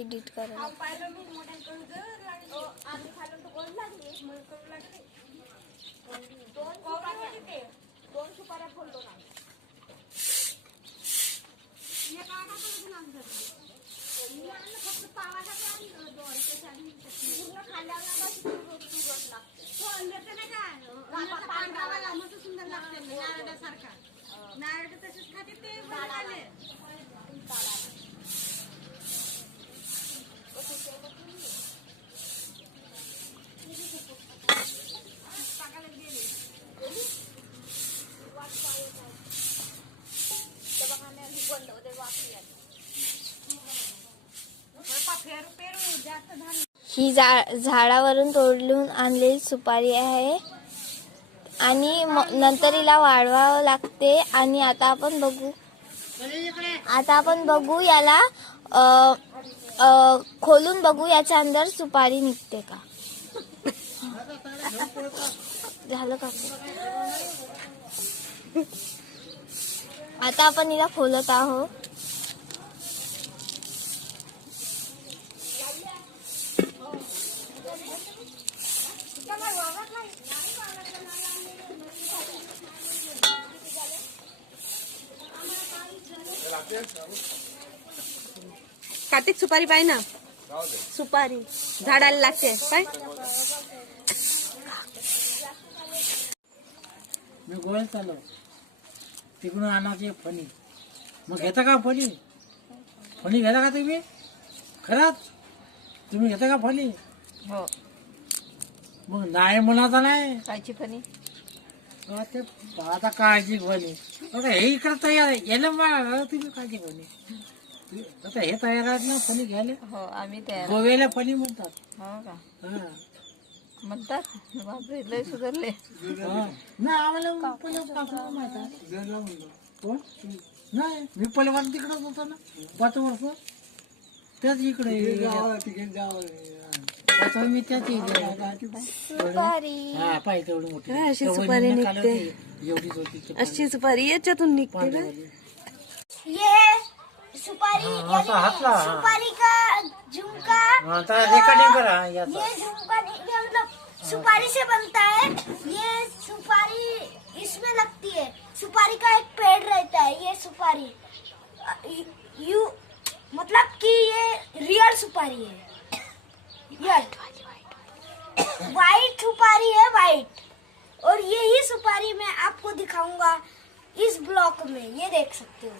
Edit करा. दोन सुपाऱ्या फोडलो ना. फक्त पावासाठी मस्त सुंदर लागते नारळासारखा. नारळ तसेच खाते ते ही झाडावरून तोडून आणलेली सुपारी आहे आणि नंतर हिला वाळवावं लागते. आणि आता आपण बघू याला खोलून बघू याच्या अंदर सुपारी निघते का. झालं का. आता आपण हिला खोलत आहोत. कार्तिक सुपारी पाहिजे ना. सुपारी झाडाला लागते काय. मी गोव्यात चाललो तिकडून आणायची फणी. मग घेता का फणी. फणी घेता का तुम्ही. खरंच तुम्ही घेता का फणी. हो. मग नाही म्हणाचा नाही. कायची फणी. ते आता काळजी फणी. आता हे इकडे तयार आहे. याला मला तुम्ही काळजी फणी. आता हे तयार आहेत ना फणी घ्यायला. हो आम्ही तयार. गोव्याला फणी म्हणतात. हो का. हा म्हणतात. बापरे लय सुधारले. नाही आम्हाला पहिले पासून माहित आहे. नाही मी पहिले वाट तिकडेच होतो ना 5 वर्ष. त्याच इकडे मी त्याच सुपारी. हा पाहिजे एवढी मोठी. अशी सुपारी निघते. एवढीच होती. अशी सुपारी याच्यातून निघते ना. ये सुपारी का झुमका. रेकॉर्डिंग करा. ये झुमका ये मतलब सुपारी से बनता है. ये सुपारी इसमें लगती है. सुपारी का एक पेड़ रहता है. ये सुपारी मतलब कि ये रियल सुपारी है. वाइट सुपारी है. वाइट. और यही सुपारी मैं आपको दिखाऊंगा इस ब्लॉक में. ये देख सकते हो.